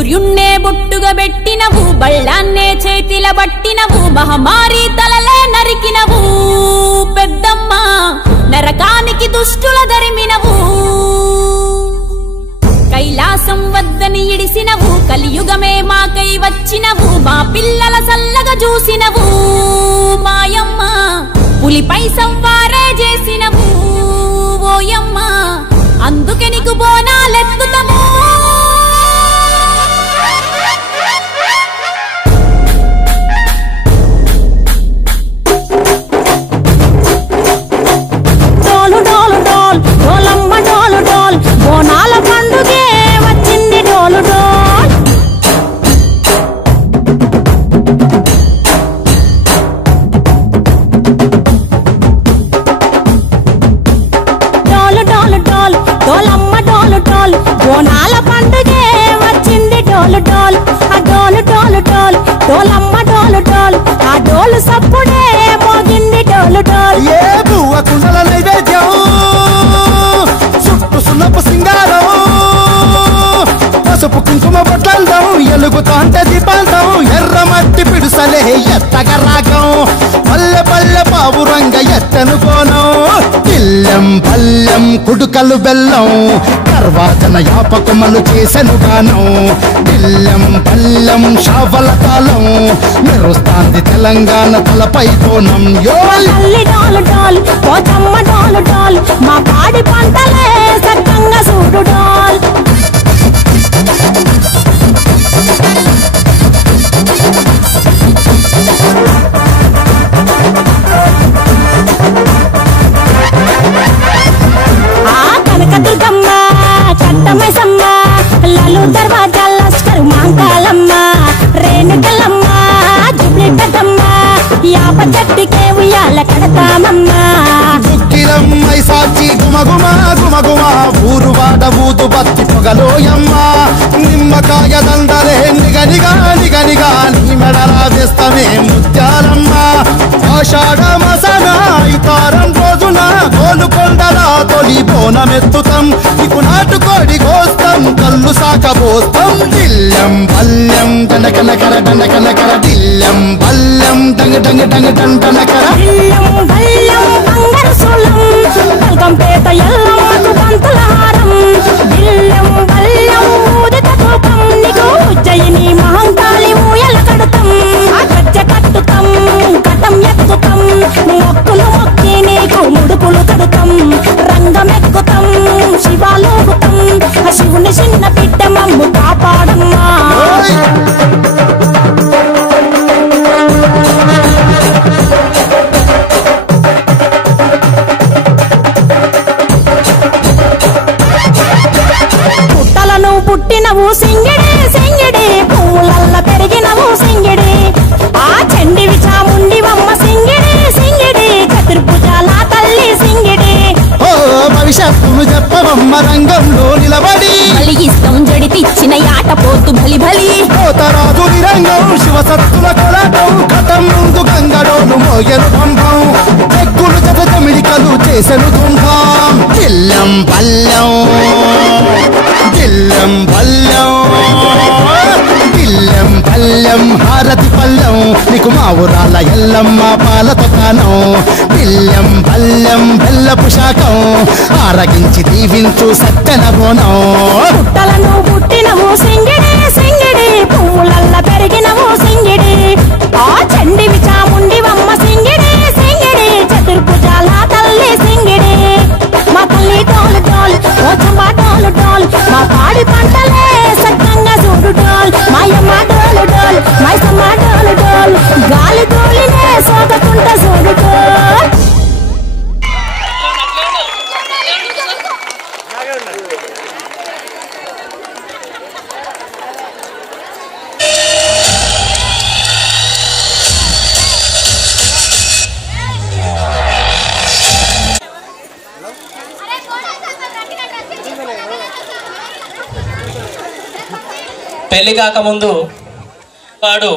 సూర్యున్నే బొట్టుగా పెట్టినవు బళ్ళాన్నే చేతిల బట్టినవు మహమారి తలలే నరికినవు పెద్దమ్మ నరకానికి దుష్టుల దరిమినవు కైలాసం వద్దని ఇడిసినవు కలియుగమే మాకై వచ్చినవు మా పిల్లల సల్లగా చూసినవు మాయమ్మ పులిపై సవ్వారే చేసినవు ఓయమ్మ అందుకే నీకు బోనాలెత్తుతాము బోనాల పండుగే వచ్చింది డోలు డోల్ ఆ డోలు డోలు డోల్ డోలమ్మ డోలు డోల్ ఆ డోలు సప్పుడే మోగింది డోలు డోల్ ఏ బువ్వ కుండల నైవేద్యం సుప్పు సున్నపు సింగారం పసుపు కుంకుమ బొట్లందం ఎలుగుతాంటే దీపాంతం ఎర్ర మట్టి పిడుసలే ఎత్తగ రాగం పల్లె పల్లె పావురంగ ఎత్తను కోనం ఇల్లెం పల్లెం కుడుకలు బెల్లం తర్వాతన యాపకుమలు చేసెను గానం ఇల్లెం పల్లెం షావల కాలం మెరుస్తాంది తెలంగాణ తలపై కోణం తల్లి డోలు డోల్ పోచమ్మ డోలు డోల్ మా పాడి పంటలే సక్కంగా చూడు డోల్ కనకదుర్గమ్మ కట్టమైసమ్మ లాలు దర్వాజా లస్కర్ మాంకాలమ్మ రేణుకలమ్మ జుబ్లీ పెద్దమ్మ యాప చెట్టుకే ఉయ్యాల కడతామమ్మ దుఃఖిరమ్మై సాచి గుమగుమ గుమగుమ ఊరువాడ ఊదు బత్తి పొగలోయమ్మ నిమ్మకాయ దండలే నిగనిగా నిగనిగా నీ మెడలా వేస్తమే ముత్యాలమ్మ ఆషాఢ మసన ఇతారం రోజున గోలుకొండల తొలి బోనమెత్తుతాం నీకు నాటుకోడి కోస్తాం కళ్ళు సాకబోస్తాం దిల్లెం పల్లెం దండకనకర దండకనకర దిల్లెం పల్లెం డంగ డంగ డంగ డండనకర దిల్లెం పల్లెం బంగారు సోలం కల్కంపేట ఎల్లమ్మకు పంతుల హారం దిల్లెం పల్లెం ఊదిత ధూపం నీకు ఉజ్జయిని మహంకాళి ఊయల కడుతాం గజ్జ కట్టుతాం కటం ఎత్తుతాం మొక్కులు మొక్కి నీకు ముడుపులు కడుతాం రంగమెక్కుతాం శివాలోగుతాం శివుని చిన్న బిడ్డ మమ్ము కాపాడమ్మా పుట్టలను పుట్టినవు సింగిడి సింగిడి పువ్వులల్ల పెరిగినవు సింగిడి ఆ చండివి చాముండివమ్మ సింగిడి సింగిడి చతుర్భుజాల తల్లి సింగిడి ఓ భవిష్యత్తును చెప్పవమ్మ రంగంలో నిలబడి కలిగిస్తాం జడితిచ్చిన యాట పోతు బలి బలి కోతరాజు నిరంగం శివసత్తుల కొలటం కథం ముందు గంగడోను మోయను పంపం చెక్కులు జత జమిడికలు చేసెను తుంభం దిల్లెం పల్లెం దిల్లెం పల్లెం దిల్లెం పల్లెం హారతి పల్లెం నీకు మా ఊరాల ఎల్లమ్మ పాలతో కానం దిల్లెం పల్లెం బెల్లపు శాఖం ఆరగించి దీవించు సత్తెన బోనం పుట్టలను పుట్టినవు సింగిడి సింగిడి పువ్వులల్ల పెరిగినవు సింగిడి ఆ చండివి చాముండివమ్మ సింగిడి సింగిడి చతుర్భుజాల తల్లి సింగిడి మా తల్లి డోలు డోల్ పోచమ్మ డోలు డోల్ మా పాడి పంటలే సక్కంగా చూడు డోల్ మాయమ్మ డోలు డోల్ మైసమ్మ డోలు డోల్ గాలి డోలినే సోదకుంట చూడు డోల్ పెళ్లి కాకముందు వాడు